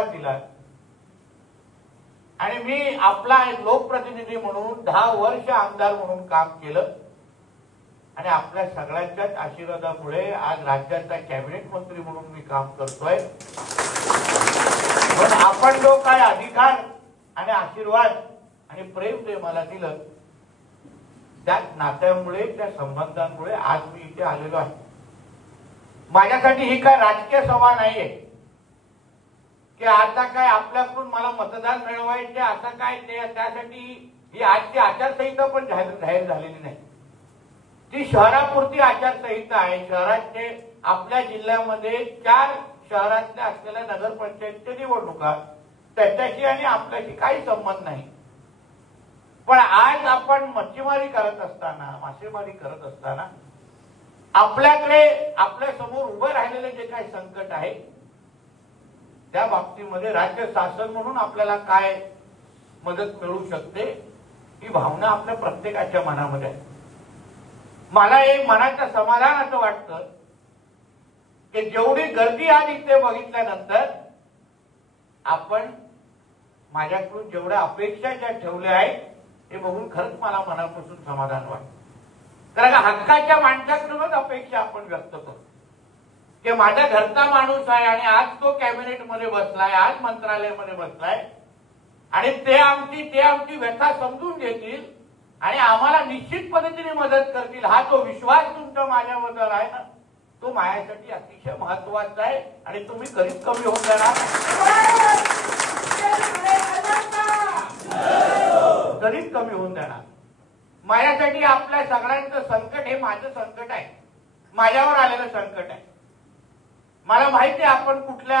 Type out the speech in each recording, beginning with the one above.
आशीर्वाद आणि मी आपला एक लोकप्रतिनिधी म्हणून दहा वर्ष आमदार म्हणून काम केलं. आणि आपल्या सगळ्यांच्याच आशीर्वादामुळे आज राज्याचा कॅबिनेट मंत्री म्हणून मी काम करतोय. पण आपण जो काय अधिकार आणि आशीर्वाद आणि प्रेम ते मला दिलं त्या नात्यामुळे त्या संबंधांमुळे आज मी इथे आलेलो आहे. माझ्यासाठी ही काय राजकीय सभा नाहीये. की आता काय आपल्याकडून मला मतदान मिळवायचे असं काय ते त्यासाठी ही आजची आचारसंहिता पण जाहीर जाहीर झालेली नाही. ती शहरापुरती आचारसंहिता आहे. शहराचे आपल्या जिल्ह्यामध्ये चार शहरातल्या असलेल्या नगरपंचायतच्या निवडणुका त्याच्याशी आणि आपल्याशी काही संबंध नाही. पण आज आपण मच्छीमारी करत असताना मासेमारी करत असताना आपल्याकडे आपल्यासमोर उभं राहिलेलं जे काही संकट आहे त्या बाबतीमध्ये राज्य शासन म्हणून आपल्याला काय मदत मिळू शकते ही भावना आपल्या प्रत्येकाच्या मनामध्ये आहे. मला एक मनाचं समाधान असं वाटतं की जेवढी गर्दी आज इथे बघितल्यानंतर आपण माझ्याकडून जेवढ्या अपेक्षा ज्या ठेवल्या आहेत हे बघून खरंच मला मनापासून समाधान वाटतं. कारण हक्काच्या माणसाकडूनच अपेक्षा आपण व्यक्त करतो. की माझ्या घरचा माणूस आहे आणि आज तो कॅबिनेटमध्ये बसलाय आज मंत्रालयामध्ये बसलाय. आणि ते आमची ते आमची व्यथा समजून घेतील आणि आम्हाला निश्चित पद्धतीने मदत करतील. हा जो विश्वास तुमचा माझ्याबद्दल आहे ना. तो माझ्यासाठी अतिशय महत्त्वाचा आहे आणि तुम्ही कधीच कमी होऊन जाणार कधीच कमी होऊन जाणार माझ्यासाठी आपल्या सगळ्यांचं संकट हे माझं संकट आहे. माझ्यावर आलेलं संकट आहे. मला माहिती आहे आपण कुठल्या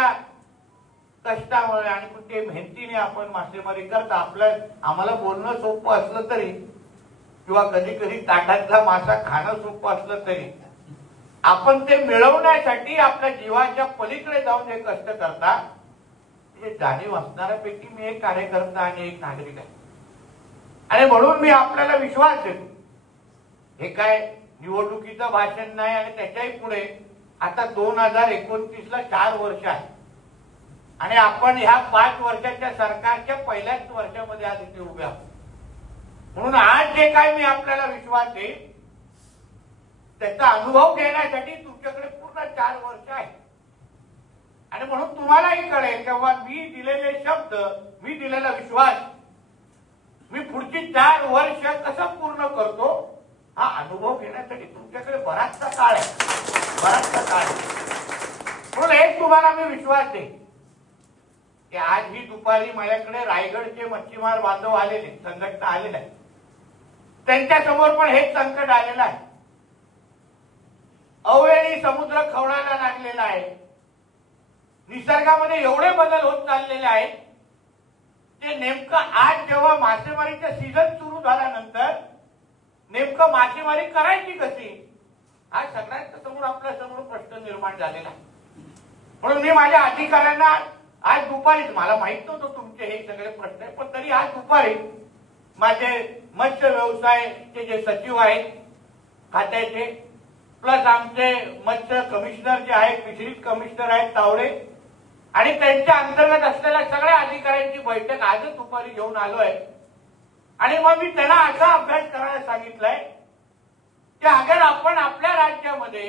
कष्टामुळे आणि कुठे मेहनतीने आपण मासेमारी करता. आपलं आम्हाला बोलणं सोपं असलं तरी किंवा कधी कधी ताटातला मासा खाणं सोपं असलं तरी आपण ते मिळवण्यासाठी आपल्या जीवाच्या पलीकडे जाऊन हे कष्ट करता हे जाणीव असणाऱ्यापैकी मी एक कार्यकर्ता आणि एक नागरिक आहे. आणि म्हणून मी आपल्याला विश्वास देतो. हे काय निवडणुकीचं भाषण नाही आणि त्याच्याही पुढे आता दोन हजार एकोणतीस ला चार वर्ष आहे. आणि आपण ह्या पाच वर्षाच्या सरकारच्या पहिल्याच वर्षामध्ये आज इथे उभे आहोत. म्हणून आज जे काय मी आपल्याला विश्वास देईन त्याचा अनुभव घेण्यासाठी तुमच्याकडे पूर्ण चार वर्ष आहे आणि म्हणून तुम्हालाही कळेल तेव्हा मी दिलेले शब्द मी दिलेला विश्वास मी पुढची चार वर्ष कसं पूर्ण करतो हा अनुभव घेण्यासाठी तुमच्याकडे बराचसा काळ आहे बराचसा काळ आहे. म्हणून एक तुम्हाला मी विश्वास देईन की आज ही दुपारी माझ्याकडे रायगडचे मच्छीमार बांधव आलेले संघटना आलेल्या आहेत. त्यांच्यासमोर पण हेच संकट आलेलं आहे. अवेळी समुद्र खवळायला लागलेला आहे. निसर्गामध्ये एवढे बदल होत चाललेले आहेत. ते नेमकं आज जेव्हा मासेमारीचा सीझन सुरू झाल्यानंतर नेमकं मासेमारी करायची कशी? हा सगळ्यांच्या समोर आपल्यासमोर प्रश्न निर्माण झालेला. आहे म्हणून मी माझ्या अधिकाऱ्यांना आज दुपारी मला माहीत नव्हतं तुमचे हे सगळे प्रश्न आहे पण तरी आज दुपारी माझे मत्स्य व्यवसायचे जे सचिव आहेत खात्याचे प्लस आमचे मत्स्य कमिशनर जे आहेत फिशरीज कमिशनर आहेत तावडे आणि त्यांच्या अंतर्गत असलेल्या सगळ्या अधिकाऱ्यांची बैठक आजच दुपारी घेऊन आलो आहे आणि मग मी त्यांना असा अभ्यास करायला सांगितलंय की अगर आपण आपल्या राज्यामध्ये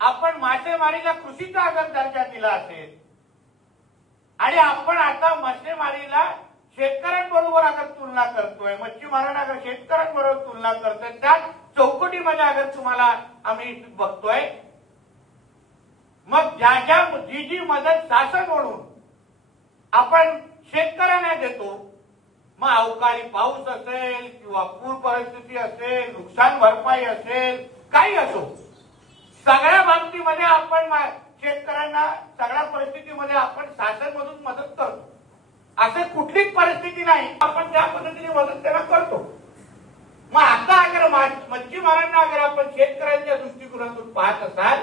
आपण मासेमारीला कृषीचा अगर दर्जा दिला असेल आणि आपण आता मासेमारीला शेतकऱ्यांबरोबर अगर तुलना करतोय मच्छीमारांना अगर शेतकऱ्यांबरोबर तुलना करतोय त्या चौकटीमध्ये अगर तुम्हाला आम्ही बघतोय मग ज्या ज्या जी जी मदत शासन म्हणून आपण शेतकऱ्यांना देतो मग अवकाळी पाऊस असेल किंवा पूर परिस्थिती असेल नुकसान भरपाई असेल काही असो सगळ्या बाबतीमध्ये आपण मा- शेतकऱ्यांना सगळ्या परिस्थितीमध्ये आपण शासनमधून मदत करतो. असं कुठलीच परिस्थिती नाही आपण त्या पद्धतीने मदत त्यांना करतो. मग आता अगर मच्छीमारांना अगर आपण शेतकऱ्यांच्या दृष्टिकोनातून पाहत असाल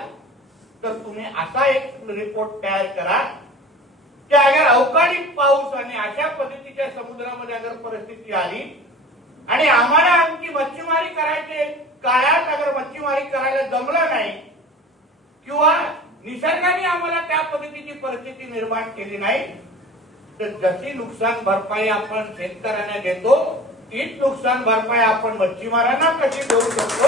तर तुम्ही असा एक रिपोर्ट तयार करा की अगर अवकाळी पाऊस आणि अशा पद्धतीच्या समुद्रामध्ये अगर परिस्थिती आली आणि आम्हाला आमची मच्छीमारी करायचे काळात अगर मच्छीमारी करायला जमलं नाही किंवा निसर्गाने आम्हाला त्या पद्धतीची परिस्थिती निर्माण केली नाही तर जशी नुकसान भरपाई आपण शेतकऱ्यांना देतो तीच नुकसान भरपाई आपण मच्छीमारांना कशी देऊ शकतो?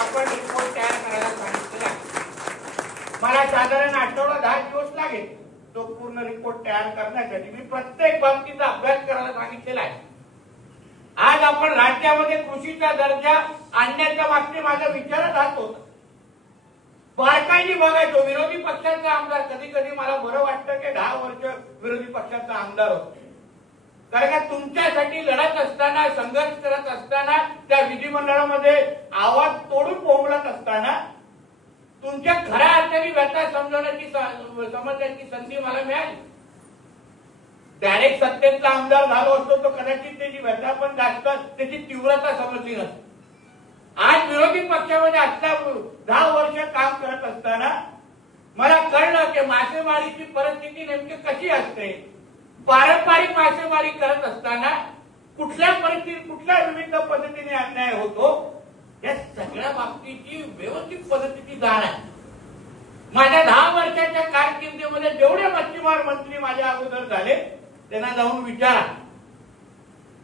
आपण रिपोर्ट तयार करायला सांगितलेला आहे. मला साधारण आठवडा दहा दिवस लागेल. तो पूर्ण रिपोर्ट तयार करण्यासाठी मी प्रत्येक बाबतीचा अभ्यास करायला सांगितलेला आहे. आज आपण राज्यामध्ये कृषीचा दर्जा आणण्याच्या मागचे माझ्या विचारच हाच होता. बारकाईने बघायचो विरोधी पक्षाचा आमदार कधी कधी मला बरं वाटतं की दहा वर्ष विरोधी पक्षाचा आमदार होतो. कारण का तुमच्यासाठी लढत असताना संघर्ष करत असताना त्या विधिमंडळामध्ये आवाज तोडून बोंबलत असताना तुमच्या खऱ्या अर्थाने व्यथा समजवण्याची समजण्याची संधी मला मिळाली. डायरेक्ट सत्तेतला आमदार झालो असतो तो कदाचित त्याची व्यथा पण जास्त त्याची तीव्रता समजली नसते. आज विरोधी पक्षामध्ये असल्या दहा वर्ष काम करत असताना मला कळलं की मासेमारीची परिस्थिती नेमकी कशी असते. पारंपरिक मासेमारी करत असताना कुठल्या परिस्थितीत कुठल्या विविध पद्धतीने अन्याय होतो? या सगळ्या बाबतीची व्यवस्थित पद्धतीची जाण आहे. माझ्या दहा वर्षाच्या कारकिर्दीमध्ये जेवढे मच्छीमार मंत्री माझ्या अगोदर झाले त्यांना जाऊन विचारा.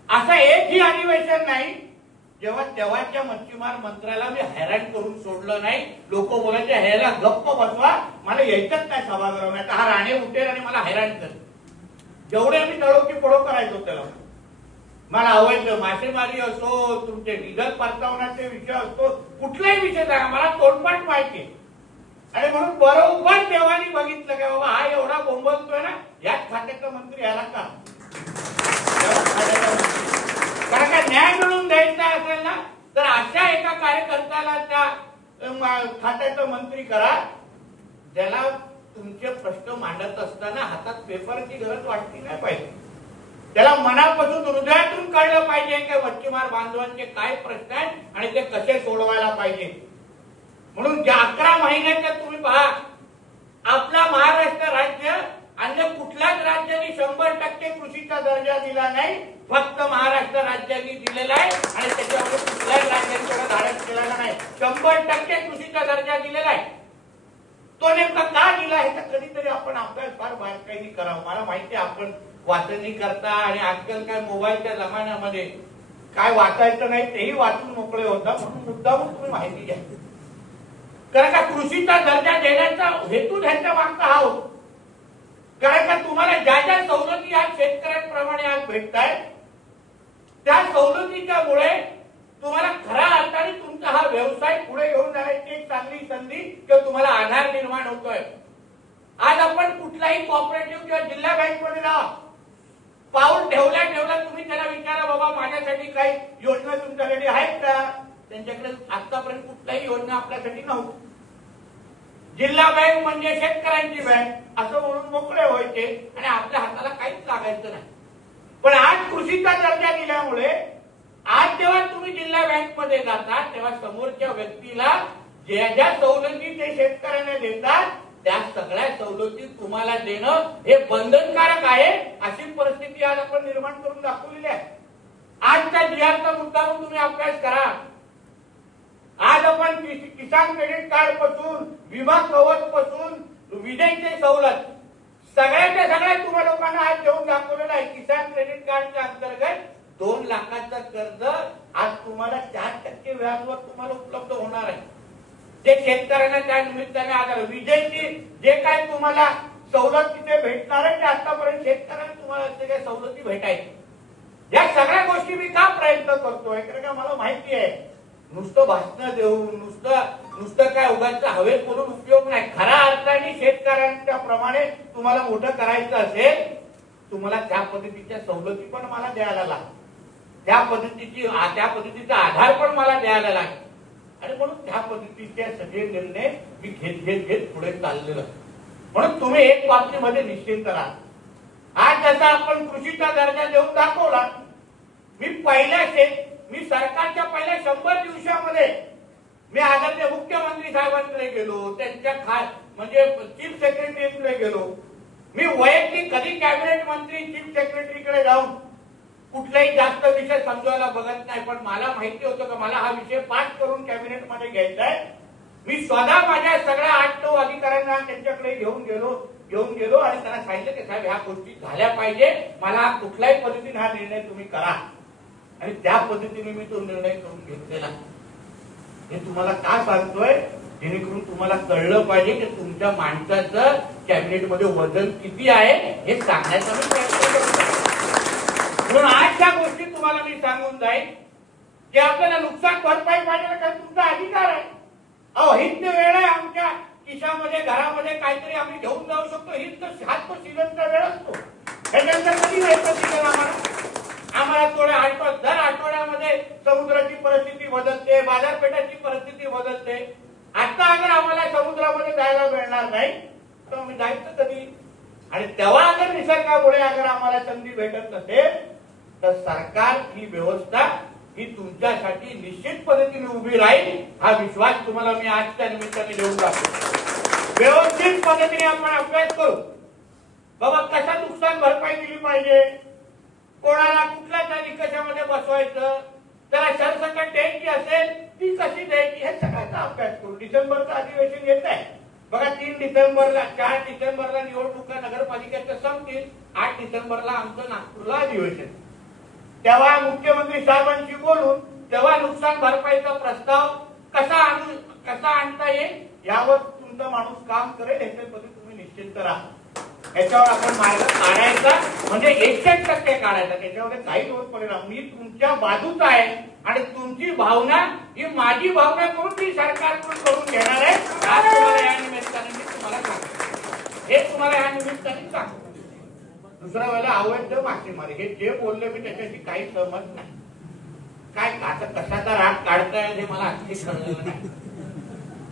असं एकही अधिवेशन नाही जेव्हा तेव्हाच्या मच्छीमार मंत्र्याला मी हैराण करून सोडलं नाही. लोक बोलायचे ह्याला गप्प बसवा मला यायचंच नाही सभागृहात हा राणे उठेल आणि मला हैराण कर जेवढे मी तळोकी पडो करायचो त्याला. मला आवडलं. मासेमारी असो तुमचे निधन परतावण्याचे विषय असतो कुठलाही विषय सांगा मला तोंडपाठ माहिती आणि म्हणून बरोबर देवानी बघितलं की बाबा हा एवढा बोंबलतोय ना याच खात्याचा मंत्री याला का? कारण का न्याय मिळून द्यायचा असेल ना तर अशा एका कार्यकर्त्याला त्या खात्याचा मंत्री करा ज्याला तुमचे प्रश्न मांडत असताना हातात पेपरची गरज वाटली नाही पाहिजे. त्याला मनापासून हृदयातून कळलं पाहिजे की मच्छीमार बांधवांचे काय प्रश्न आहेत आणि ते कसे सोडवायला पाहिजे. म्हणून ज्या अकरा महिन्याच्या तुम्ही पहा आपला महाराष्ट्र राज्य अन्य कुठल्याच राज्याने शंभर टक्के कृषीचा दर्जा दिला नाही फक्त महाराष्ट्र राज्याने दिलेला आहे आणि त्याच्यामध्ये कुठल्याच राज्यांकडे धाडस केलेला नाही. शंभर टक्के कृषीचा दर्जा दिलेला आहे. तो नेमका का दिला हे तर कधीतरी आपण अभ्यास फार बारकाईने करावा. मला माहिती आहे आपण वाचणी करता आणि आजकाल काय मोबाईलच्या जमान्यामध्ये काय वाचायचं नाही तेही वाचून मोकळे होता म्हणून मुद्दामून तुम्ही माहिती घ्या. कारण का कृषीचा दर्जा देण्याचा हेतू त्यांच्या मागचा हा होतो. कारण का तुम्हाला ज्या ज्या सवलती आज शेतकऱ्यांप्रमाणे आज भेटत आहेत त्या सवलतीच्या मुळे तुम्हाला खऱ्या अर्थाने तुमचा हा व्यवसाय पुढे घेऊन जाण्याची एक चांगली संधी किंवा तुम्हाला आधार निर्माण होतोय. आज आपण कुठलाही कॉपरेटिव्ह किंवा जिल्हा बँकमध्ये जा पाऊल ठेवल्या ठेवल्या तुम्ही त्याला विचारा बाबा माझ्यासाठी काही योजना तुमच्यासाठी आहेत का? त्यांच्याकडे आतापर्यंत कुठल्याही योजना आपल्यासाठी नव्हती जिल्हा बँक म्हणजे शेतकऱ्यांची बँक असं म्हणून मोकळे व्हायचे आणि आपल्या हाताला काहीच लागायचं नाही. पण आज कृषीचा दर्जा दिल्यामुळे आज जेव्हा तुम्ही जिल्हा बँकमध्ये जाता तेव्हा समोरच्या व्यक्तीला ज्या ज्या सवलती ते शेतकऱ्यांना देतात त्या सगळ्या सवलती तुम्हाला देणं हे बंधनकारक आहे अशी परिस्थिती आज आपण निर्माण करून दाखवलेली आहे. आजच्या जिहारचा मुद्दा तुम्ही अभ्यास करा. आज आपण किसान क्रेडिट कार्डपासून विमा कवच पासून विजेचे सवलत सगळ्याच्या सगळ्या तुम्हा लोकांना आज देऊन दाखवलेलं आहे. किसान क्रेडिट कार्डच्या अंतर्गत दोन लाखाचं कर्ज आज तुम्हाला चार टक्के व्याजवर तुम्हाला उपलब्ध होणार आहे. जे शेतकऱ्यांना त्या निमित्ताने आधार विजेची जे काय तुम्हाला सवलत तिथे भेटणार आहे ते आतापर्यंत शेतकऱ्यांना तुम्हाला ते काही सवलती भेटायची. या सगळ्या गोष्टी मी का प्रयत्न करतोय? कारण का मला माहिती आहे नुसतं भाषण देऊन नुसतं नुसतं काय उगाच हवेत म्हणून उपयोग नाही. खऱ्या अर्थाने शेतकऱ्यांच्या प्रमाणे तुम्हाला मोठं करायचं असेल तुम्हाला त्या पद्धतीच्या सवलती पण मला द्यायला लागतात त्या पद्धतीची त्या पद्धतीचा आधार पण मला द्यायला लागेल. आणि म्हणून त्या पद्धतीचे सगळे निर्णय मी घेत घेत घेत पुढे चाललेलो म्हणून तुम्ही एक बाबतीमध्ये निश्चिंत राहा. आज जसा आपण कृषीचा दर्जा देऊन दाखवला मी पहिल्या शेत मी सरकारच्या पहिल्या शंभर दिवसामध्ये मी आदरणीय मुख्यमंत्री साहेबांकडे गेलो त्यांच्या खा म्हणजे चीफ सेक्रेटरीकडे गेलो. मी वैयक्तिक कधी कॅबिनेट मंत्री चीफ सेक्रेटरीकडे जाऊन कुठलाही जास्त विषय समजवायला बघत नाही पण मला माहिती होतं का मला हा विषय पास करून कॅबिनेटमध्ये घ्यायचा आहे. मी स्वतः माझ्या सगळ्या आठ नऊ अधिकाऱ्यांना त्यांच्याकडे घेऊन गेलो घेऊन गेलो आणि त्यांना सांगितलं की साहेब ह्या गोष्टी झाल्या पाहिजे. मला कुठल्याही पद्धतीने हा निर्णय तुम्ही करा. आणि त्या पद्धतीने मी तो निर्णय करून घेतलेला. हे तुम्हाला का सांगतोय? जेणेकरून तुम्हाला कळलं पाहिजे की तुमच्या माणसाचं कॅबिनेटमध्ये वजन किती आहे हे सांगण्याचा मी प्रयत्न करतो म्हणून आज त्या गोष्टी तुम्हाला मी सांगून जाईल की आपल्याला नुकसान भरपाई पाहिजे कारण तुमचा अधिकार आहे. अहो हीच वेळ आहे आमच्या. खिशामध्ये घरामध्ये काहीतरी आम्ही घेऊन जाऊ शकतो. हीच तर हाच तो सीझनचा वेळ असतो. त्याच्यानंतर कधी मिळतं सीझन आम्हाला. आम्हाला थोडे आठवड दर आठवड्यामध्ये समुद्राची परिस्थिती बदलते बाजारपेठाची परिस्थिती बदलते. आता अगर आम्हाला समुद्रामध्ये जायला मिळणार नाही तर आम्ही जायचं कधी? आणि तेव्हा अगर निसर्गामुळे अगर आम्हाला संधी भेटत नसेल तर सरकार ही व्यवस्था ही तुमच्यासाठी निश्चित पद्धतीने उभी राहील हा विश्वास तुम्हाला मी आजच्या निमित्ताने देऊन टाकतो. व्यवस्थित पद्धतीने आपण अभ्यास करू. बाबा कशा नुकसान भरपाई दिली पाहिजे? कोणाला कुठल्या त्या निकषामध्ये बसवायचं? त्याला सरसकट द्यायची असेल ती कशी द्यायची? हे सगळ्याचा अभ्यास करू. डिसेंबरचं अधिवेशन येत आहे. बघा तीन डिसेंबरला चार डिसेंबरला निवडणुका नगरपालिकेच्या संपतील. आठ डिसेंबरला आमचं नागपूरला अधिवेशन. तेव्हा मुख्यमंत्री साहेबांशी बोलून तेव्हा नुकसान भरपाईचा प्रस्ताव कसा आणू कसा आणता येईल यावर तुमचा माणूस काम करेल याच्याबद्दल तुम्ही निश्चिंत राहा. याच्यावर आपण मार्ग काढायचा म्हणजे एकशे टक्के काढायचा त्याच्यामध्ये काही होत परिणाम मी तुमच्या बाजूचा आहे आणि तुमची भावना ही माझी भावना करून मी सरकारकडून करून घेणार आहे. आज तुम्हाला या निमित्ताने मी तुम्हाला सांगतो. हे तुम्हाला या निमित्ताने सांगतो. दुसऱ्या वेळेला अवैध मासेमारी हे जे बोलले मी त्याच्याशी काही सहमत नाही. काय आता कशाचा राग काढता येईल हे मला अगदी कळलेलं नाही.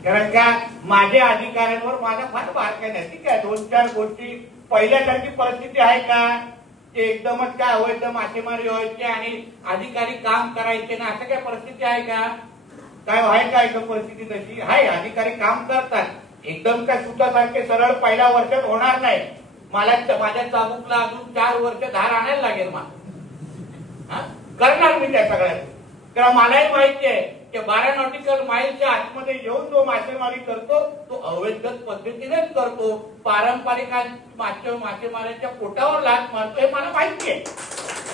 कारण का माझ्या अधिकाऱ्यांवर माझा फार बारकाई नाही ठीक आहे दोन चार गोष्टी. पहिल्यासारखी परिस्थिती आहे का? ते एकदमच काय अवैध मासेमारी व्हायची आणि अधिकारी काम करायचे ना. असं काय परिस्थिती आहे का? काय आहे का एकदम परिस्थिती तशी? आहे अधिकारी काम करतात. एकदम काय सुतासारखे सरळ पहिल्या वर्षात होणार नाही. मला माझ्या चाबूकला अजून चार वर्ष धार आणायला लागेल मला. करणार मी त्या सगळ्या. कारण मलाही माहिती आहे की बारा नॉटिकल माईलच्या आतमध्ये येऊन जो मासेमारी करतो तो अवैध पद्धतीनेच करतो. पारंपरिक मासे मासेमाऱ्याच्या पोटावर लाच मारतो हे मला माहिती आहे.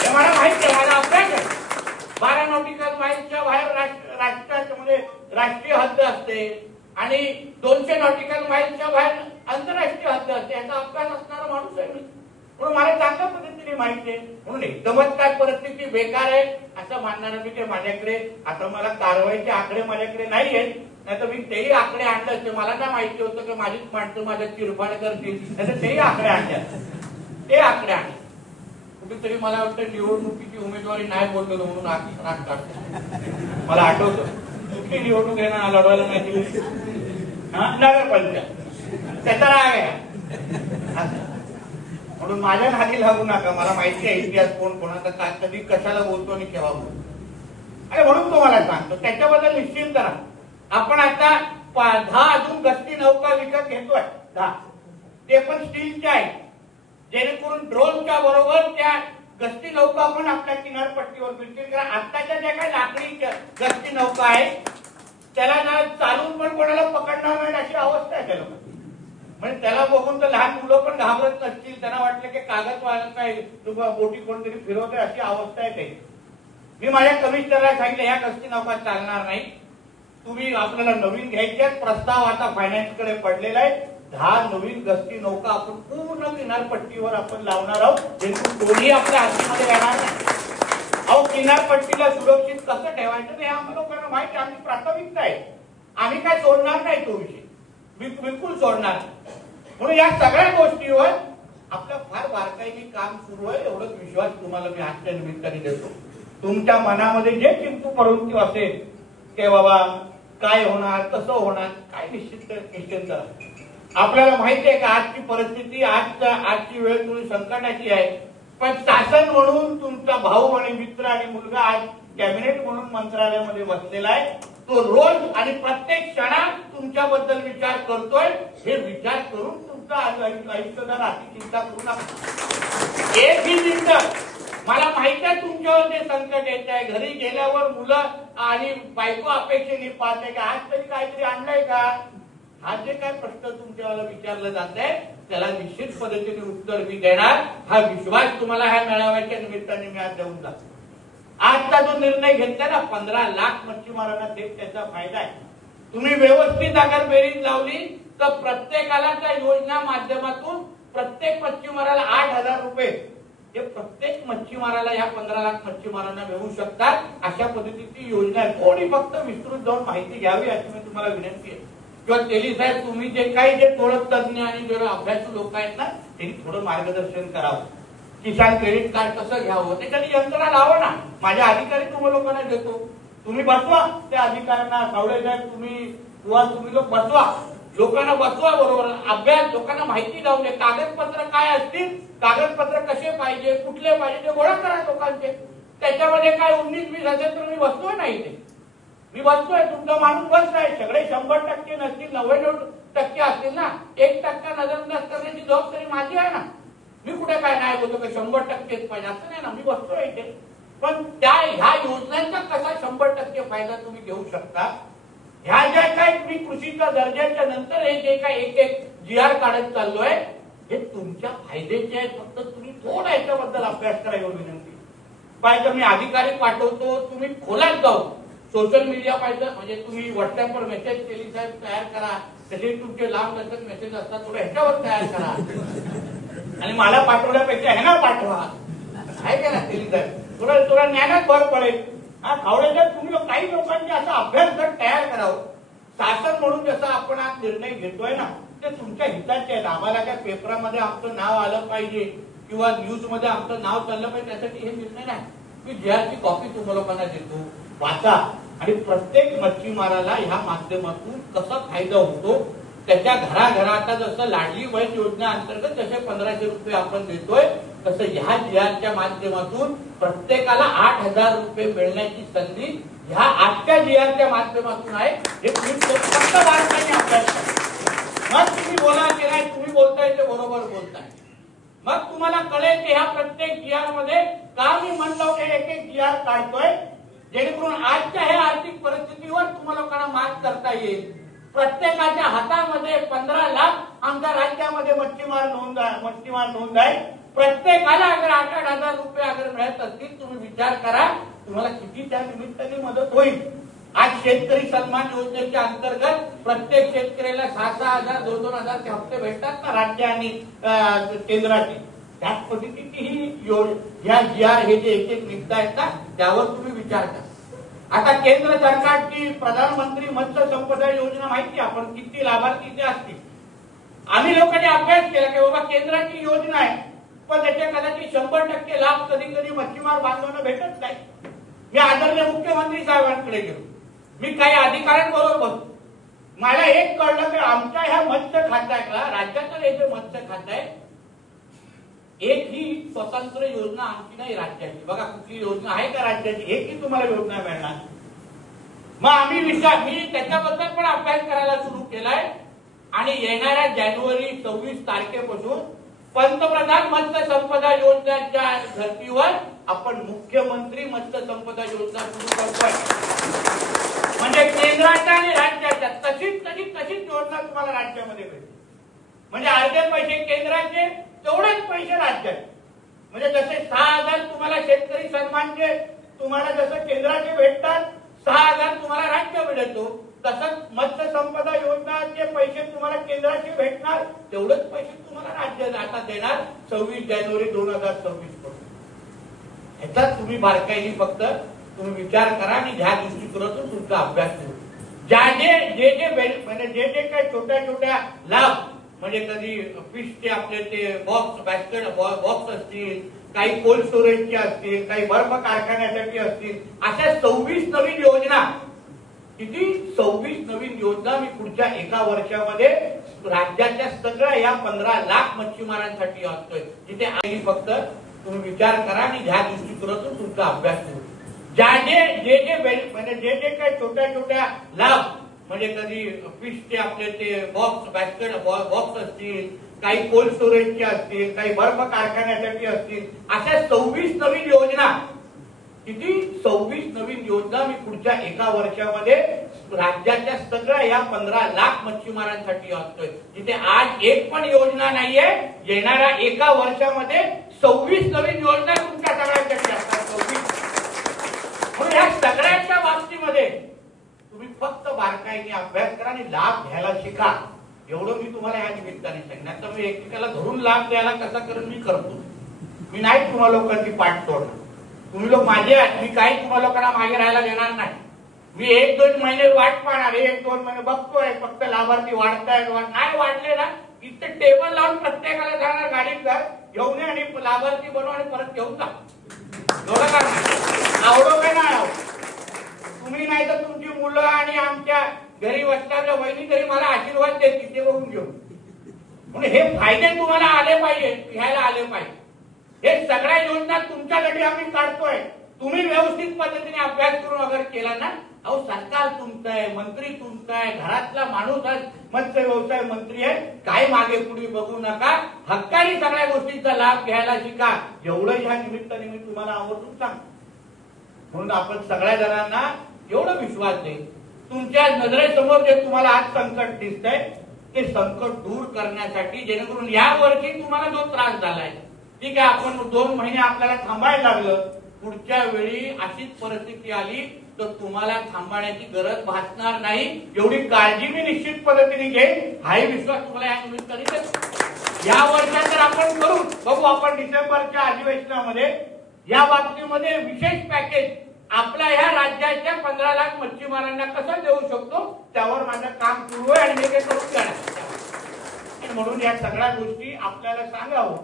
हे मला माहिती आहे मला अभ्यास आहे. बारा नॉटिकल माईलच्या बाहेर राष्ट्राच्या म्हणजे राष्ट्रीय हद्द असते आणि दोनशे नॉटिकल माईलच्या बाहेर आंतरराष्ट्रीय हद्द याचा अभ्यास असणारा माणूस आहे मी. म्हणून मला चांगल्या पद्धतीने माहिती आहे. म्हणून एकदमच काय परिस्थिती बेकार आहे असं मानणार मी काही माझ्याकडे आता मला कारवाईचे आकडे माझ्याकडे नाही आहेत. नाही तर मी तेही आकडे आणले असते. मला काय माहिती होतं की माझीच माणसं माझ्या चिरफाड करतील. नाही तर तेही आकडे आणले ते आकडे आणले कुठेतरी मला वाटतं निवडणुकीची उमेदवारी नाही बोललेलो म्हणून आग राग काढतो. मला आठवतं. कुठली निवडणूक आहे ना लढवायला नाही दिली नगरपालिका. त्याचा राग आहे. म्हणून माझ्या नादी लागू नका. मला माहिती आहे इतिहास कोण कोणाचा काय कधी कशाला बोलतो आणि केव्हा बोलतो. आणि म्हणून तुम्हाला सांगतो. त्याच्याबद्दल निश्चिंत राहा. आपण आता दहा अजून गस्ती नौका विकत घेतोय. दहा. ते पण स्टीलच्या आहेत. जेणेकरून ड्रोनच्या बरोबर त्या गस्ती नौका पण आपल्या किनारपट्टीवर मिळतील. कारण आत्ताच्या ज्या काही लाकडी गस्ती नौका आहेत त्याला ना चालून पण कोणाला पकडणार नाही अशी अवस्था आहे त्याला म्हणजे त्याला बघून तर लहान मुलं पण घाबरत नसतील. त्यांना वाटलं की कागद वाळत काय बोटी कोणतरी फिरवते अशी अवस्था आहे त्याची. मी माझ्या कमिशनरला सांगितलं या गस्ती नौका चालणार नाही. तुम्ही आपल्याला नवीन घ्यायचे प्रस्ताव आता फायनान्सकडे पडलेला आहे. दहा नवीन गस्ती नौका आपण पूर्ण किनारपट्टीवर आपण लावणार आहोत. जेणेकरून कोणी आपल्या हातामध्ये येणार नाही. अहो किनारपट्टीला सुरक्षित कसं ठेवायचं हे आम्हाला लोकांना माहिती आमची प्राथमिकता आहे. आम्ही काय सोडणार नाही तो विषय. बिलकुल सोडणार म्हणून या सगळ्या गोष्टीवर आपलं फार बारकाईने काम सुरू आहे एवढंच विश्वास तुम्हाला मी आजच्या निमित्ताने देतो. तुमच्या मनामध्ये जे चिंतू परंतु असेल की बाबा काय होणार कसं होणार काय निश्चित निश्चित आपल्याला माहिती आहे का आजची परिस्थिती आजचा आजची वेळ थोडी संकटाची आहे. पण शासन म्हणून तुमचा भाऊ आणि मित्र आणि मुलगा आज कॅबिनेट म्हणून मंत्रालयामध्ये बसलेला आहे. तो रोज आणि प्रत्येक क्षणात तुमच्याबद्दल विचार करतोय हे विचार करून तुमचा आयुष्यदार अशी चिंता करू नका. एक ही चिंता मला माहीत आहे तुमच्यावर ते संकट येत आहे. घरी गेल्यावर मुलं आणि बायको अपेक्षेने पाहते का आज तरी काहीतरी आणलंय का? हा जे काय प्रश्न तुमच्यावर विचारलं जात आहे त्याला निश्चित पद्धतीने उत्तर मी देणार. हा विश्वास तुम्हाला ह्या मेळाव्याच्या निमित्ताने मी आज देऊन जातो. आजचा जो निर्णय घेतला ना पंधरा लाख मच्छीमारांना थेट त्याचा फायदा आहे. तुम्ही व्यवस्थित अगर बेरीज लावली तर प्रत्येकाला त्या योजना माध्यमातून प्रत्येक मच्छीमाराला आठ हजार रुपये. हे प्रत्येक मच्छीमाराला या पंधरा लाख मच्छीमारांना मिळू शकतात. अशा पद्धतीची योजना आहे. थोडी फक्त विस्तृत जाऊन माहिती घ्यावी अशी मी तुम्हाला विनंती आहे. किंवा तेली साहेब तुम्ही जे काही जे थोडं तज्ञ आणि जे अभ्यासू लोक आहेत ना त्यांनी थोडं मार्गदर्शन करावं. किसान क्रेडिट कार्ड कसं घ्यावं? त्याच्यात यंत्रणा लावा ना. माझ्या अधिकारी तुम्हाला लोकांना देतो. तुम्ही बसवा. त्या अधिकाऱ्यांना सावळे साहेब तुम्ही किंवा तुम्ही लोक बसवा. लोकांना बसवा बरोबर. अभ्यास लोकांना माहिती जाऊ दे. कागदपत्र काय असतील? कागदपत्र कसे पाहिजे? कुठले पाहिजे? ते गोळा करा लोकांचे. त्याच्यामध्ये काय उन्नीस वीस असेल तर मी बसतोय ना इथे. मी बसतोय. तुमचा माणूस बसलाय सगळे शंभर टक्के नसतील नव्याण्णव टक्के असतील ना. एक टक्का नजरअंदाज करण्याची जबाबदारी माझी आहे ना. मी कुठे काय नाही बोलतो का शंभर टक्केच पाहिजे असं नाही ना मी बसतोय इथे. पण त्या ह्या योजनांचा कसा शंभर टक्के फायदा तुम्ही घेऊ शकता? ह्या ज्या काय तुम्ही कृषीच्या दर्जाच्या नंतर हे जे काय एक एक जी आर काढत चाललोय हे तुमच्या फायद्याचे आहेत. फक्त तुम्ही थोडा याच्याबद्दल अभ्यास करा एवढी विनंती. पाहिजे मी अधिकारी पाठवतो तुम्ही खोलात जाऊ सोशल मीडिया पाहिजे म्हणजे तुम्ही व्हॉट्सअपवर मेसेज केली साहेब तयार करा. तसे तुमचे लांब लचक मेसेज असतात थोडं ह्याच्यावर तयार करा. आणि मला पाठवण्यापेक्षा ह्यांना पाठवा. आहे का ना केली तुला तुला ज्ञानात भर पडेल. हा खावड्याच्या तुम्ही लोक- काही लोकांचे असा अभ्यास जर तयार करावं शासन म्हणून जसा आपण आज निर्णय घेतोय ना ते तुमच्या हिताचे आहेत. आम्हाला त्या पेपरामध्ये आमचं नाव आलं पाहिजे किंवा न्यूजमध्ये आमचं नाव चाललं पाहिजे त्यासाठी हे निर्णय नाही. मी जी कॉपी तुम्हा लोकांना देतो वाचा. आणि प्रत्येक मच्छीमाराला ह्या माध्यमातून कसा फायदा होतो त्याच्या घराघरात जसं लाडली बहीण योजना अंतर्गत जसे पंधराशे रुपये आपण देतोय तसं ह्या जिल्ह्याच्या माध्यमातून प्रत्येकाला आठ हजार रुपये मिळण्याची संधी ह्या आजच्या जिल्ह्याच्या माध्यमातून आहे. हे फक्त अभ्यास मग तुम्ही बोला की नाही तुम्ही बोलताय ते बरोबर बोलताय. मग तुम्हाला कळेल की ह्या प्रत्येक जीआरमध्ये का मी म्हणलो की एक एक जीआर काढतोय? जेणेकरून आजच्या ह्या आर्थिक परिस्थितीवर तुम्हाला लोकांना मात करता येईल. प्रत्येकाच्या हातामध्ये पंधरा लाख आमच्या राज्यामध्ये मच्छीमार नोंद आहे मच्छीमार नोंद आहे. प्रत्येकाला अगर आठ आठ हजार रुपये अगर मिळत असतील तुम्ही विचार करा तुम्हाला किती त्या निमित्ताने मदत होईल. आज शेतकरी सन्मान योजनेच्या अंतर्गत प्रत्येक शेतकऱ्याला सहा सहा हजार दोन दोन हजारचे हप्ते भेटतात ना राज्य आणि केंद्राचे. त्याच पद्धतीची ही योजना हे जे एक एक आहेत ना त्यावर तुम्ही विचार करा. आता केंद्र सरकारची प्रधानमंत्री मत्स्य संपदा योजना माहिती आहे आपण किती लाभार्थी ते असतील? आम्ही लोकांनी अभ्यास केला की बाबा केंद्राची योजना आहे पण त्याच्या कदाचित शंभर टक्के लाभ कधी कधी मच्छीमार बांधवांना भेटत नाही. मी आदरणीय मुख्यमंत्री साहेबांकडे गेलो. मी काही अधिकाऱ्यांबरोबर बसतो मला एक कळलं की आमच्या ह्या मत्स्य खात्याला राज्याचं हे जे मत्स्य खातं आहे एक ही स्वतंत्र योजना आणखी नाही राज्याची. बघा कुठली योजना आहे का राज्याची? एक ही तुम्हाला योजना मिळणार? मग आम्ही विचार मी त्याच्याबद्दल पण अभ्यास करायला सुरू केलाय. आणि येणाऱ्या जानेवारी सव्वीस तारखेपासून पंतप्रधान मत्स्य संपदा योजनेच्या धर्तीवर आपण मुख्यमंत्री मत्स्य संपदा योजना सुरू करतोय. म्हणजे केंद्राच्या आणि राज्याच्या तशीच तशीच तशीच योजना तुम्हाला राज्यामध्ये मिळेल म्हणजे अर्धे पैसे केंद्राचे तेवढेच पैसे राज्यात म्हणजे जसे सहा हजार तुम्हाला शेतकरी सन्मानचे तुम्हाला जसं केंद्राचे भेटतात सहा हजार तुम्हाला राज्य मिळतो तसंच मत्स्य संपदा योजनाचे पैसे तुम्हाला केंद्राचे भेटणार तेवढेच पैसे तुम्हाला राज्य आता देणार सव्वीस जानेवारी दोन हजार सव्वीसपासून. ह्याचा तुम्ही बारकाईने फक्त तुम्ही विचार करा आणि ह्या दृष्टिकोनातून तुमचा अभ्यास करू. ज्या जे जे जे म्हणजे जे जे काही छोट्या छोट्या लाभ म्हणजे कधी फिशचे आपले ते बॉक्स बॅस्केट बॉक्स असतील काही कोल्ड स्टोरेजचे असतील काही बर्फ कारखान्यासाठी असतील अशा सव्वीस नवीन योजना. किती? सव्वीस नवीन योजना मी पुढच्या एका वर्षामध्ये राज्याच्या सगळ्या या पंधरा लाख मच्छीमारांसाठी असतोय जिथे आई फक्त तुम्ही विचार करा आणि ह्या दृष्टिकोनातून तुमचा अभ्यास करू. ज्या जे जे जे म्हणजे जे जे काही छोट्या छोट्या लाभ म्हणजे कधी फिशचे आपले ते बॉक्स बॅस्केट बॉक्स असतील काही कोल्ड स्टोरेजचे असतील काही बर्फ कारखान्यासाठी असतील अशा सव्वीस नवीन योजना. किती? सव्वीस नवीन योजना मी पुढच्या एका वर्षामध्ये राज्याच्या सगळ्या या पंधरा लाख मच्छीमारांसाठी असतोय जिथे आज एक पण योजना नाहीये. येणाऱ्या एका वर्षामध्ये सव्वीस नवीन योजना तुमच्या सगळ्यांसाठी असतात सव्वीस म्हणून या सगळ्यांच्या बाबतीमध्ये तुम्ही फक्त अभ्यास करा आणि लाभ घ्यायला शिका. एवढं मी तुम्हाला या निमित्ताने सांगणार तर मी एकमेकाला धरून लाभ द्यायला कसा करून मी करतो? मी नाही तुम्हा लोकांची पाठ तोडणार. तुम्ही लोक माझे आहात. मी काही तुम्हा लोकांना मागे राहायला देणार नाही. मी एक दोन महिने वाट पाहणार एक दोन महिने बघतोय. फक्त लाभार्थी वाढतायत नाही वाढले ना इथे टेबल लावून प्रत्येकाला जाणार गाडीत घर. घेऊन ये आणि लाभार्थी बनव आणि परत घेऊन जा. एवढं का आवडो काय नाही आवडो तुम्ही नाही तर तुमची मुलं आणि आमच्या घरी बसणाऱ्या वहिनी तरी मला आशीर्वाद देतील ते बघून घेऊ. म्हणून हे फायदे तुम्हाला आले पाहिजे घ्यायला आले पाहिजे. हे सगळ्या योजना तुमच्यासाठी आम्ही काढतोय. तुम्ही व्यवस्थित पद्धतीने अभ्यास करून अगर केला ना अहो सरकार तुमचं आहे मंत्री तुमचं आहे घरातला माणूस आहे मत्स्य व्यवसाय मंत्री आहे काय मागे पुढे बघू नका. हक्काने सगळ्या गोष्टींचा लाभ घ्यायला शिका. एवढं ह्या निमित्ताने मी तुम्हाला आवर्जून सांगतो. म्हणून आपण सगळ्या जणांना एवढं विश्वास देईल तुमच्या नजरेसमोर जे तुम्हाला आज संकट दिसतंय ते संकट दूर करण्यासाठी जेणेकरून या वर्षी तुम्हाला जो त्रास झालाय ठीक आहे आपण दोन महिने आपल्याला थांबायला लागलं पुढच्या वेळी अशीच परिस्थिती आली तर तुम्हाला थांबण्याची गरज भासणार नाही. एवढी काळजी मी निश्चित पद्धतीने घेईन. हाही विश्वास तुम्हाला या निमित्ताने या वर्षात तर आपण करू. बघू आपण डिसेंबरच्या अधिवेशनामध्ये या बाबतीमध्ये विशेष पॅकेज आपल्या ह्या राज्याच्या पंधरा लाख मच्छीमारांना कसं देऊ शकतो? त्यावर माझं काम सुरू आहे आणि मी ते करून जाणार म्हणून या सगळ्या गोष्टी आपल्याला सांगावं.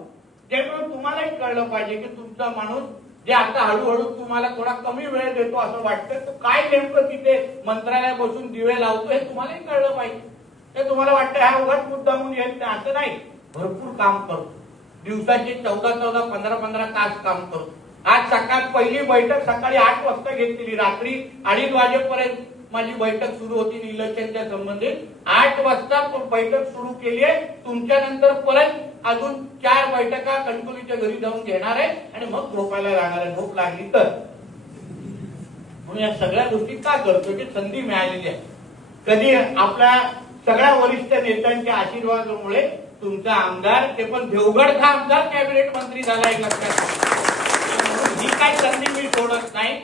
जेणेकरून तुम्हालाही कळलं पाहिजे की तुमचा माणूस जे आता हळूहळू तुम्हाला थोडा कमी वेळ देतो असं वाटतं तो काय नेमकं तिथे मंत्रालयात बसून दिवे लावतो हे तुम्हालाही कळलं पाहिजे. ते तुम्हाला वाटतं हा उगाच मुद्दा म्हणून येईल असं नाही. भरपूर काम करतो. दिवसाचे चौदा चौदा पंधरा पंधरा तास काम करतो. आज सकाळ पहिली बैठक सकाळी आठ वाजता घेतलेली रात्री अडीच वाजेपर्यंत माझी बैठक सुरू होती इलेक्शनच्या संबंधित आठ वाजता बैठक सुरू केली आहे. तुमच्या नंतर परत अजून चार बैठका कणकुलीच्या घरी जाऊन घेणार आहे आणि मग झोपायला लागणार आहे. झोप लागली तर. म्हणून या सगळ्या गोष्टी का करतो? की संधी मिळालेली आहे. कधी आपल्या सगळ्या वरिष्ठ नेत्यांच्या आशीर्वादामुळे तुमचा आमदार ते पण देवगडचा आमदार कॅबिनेट मंत्री झाला एक लक्षात. ही काही संधी मी सोडत नाही.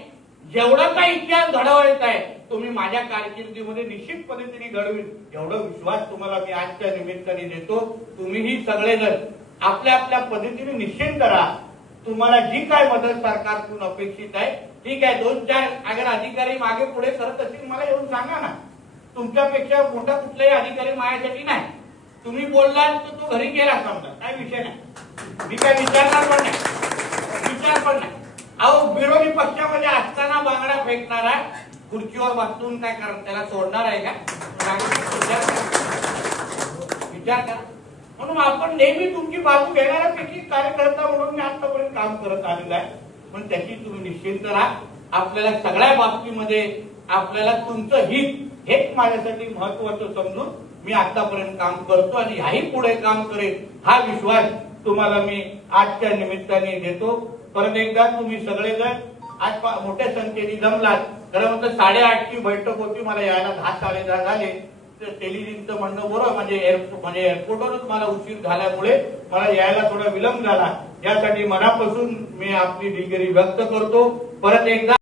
जेवढा काही इतिहास घडवायचा आहे तुम्ही माझ्या कारकिर्दीमध्ये निश्चित पद्धतीने घडवीन. एवढा विश्वास तुम्हाला मी आजच्या निमित्ताने देतो. तुम्हीही सगळेजण आपल्या आपल्या पद्धतीने निश्चिंत करा तुम्हाला जी काय मदत सरकारकडून अपेक्षित आहे ठीक आहे दोन चार अगर अधिकारी मागे पुढे करत असतील मला येऊन सांगा ना. तुमच्यापेक्षा मोठा कुठलाही अधिकारी माझ्यासाठी नाही. तुम्ही बोललात तर तो घरी गेला समजा काय विषय नाही. मी काय विचारणार पण नाही. विचार पण नाही. अहो विरोधी पक्षामध्ये असताना बांगडा फेकणारा खुर्चीवर बसून काय करत त्याला सोडणार आहे का? विचार करा. म्हणून आपण नेहमी तुमची बाजू घेणाऱ्यापैकी कार्यकर्ता म्हणून मी आतापर्यंत काम करत आलेलो आहे. पण त्याची तुम्ही निश्चिंत राहा. आपल्याला सगळ्या बाबतीमध्ये आपल्याला तुमचं हित हेच माझ्यासाठी महत्वाचं समजून मी आतापर्यंत काम करतो आणि ह्याही पुढे काम करेन. हा विश्वास तुम्हाला मी आजच्या निमित्ताने देतो. परत एकदा तुम्ही सगळेजण आज मोठ्या संख्येने जमलात. खरं म्हणजे साडेआठची बैठक होती मला यायला दहा साडे दहा झाले. तर टेलिव्हिजनचं म्हणणं बरोबर म्हणजे एअरपोर्ट म्हणजे एअरपोर्टवरच मला उशीर झाल्यामुळे मला यायला थोडा विलंब झाला. यासाठी मनापासून मी आपली दिलगिरी व्यक्त करतो. परत एकदा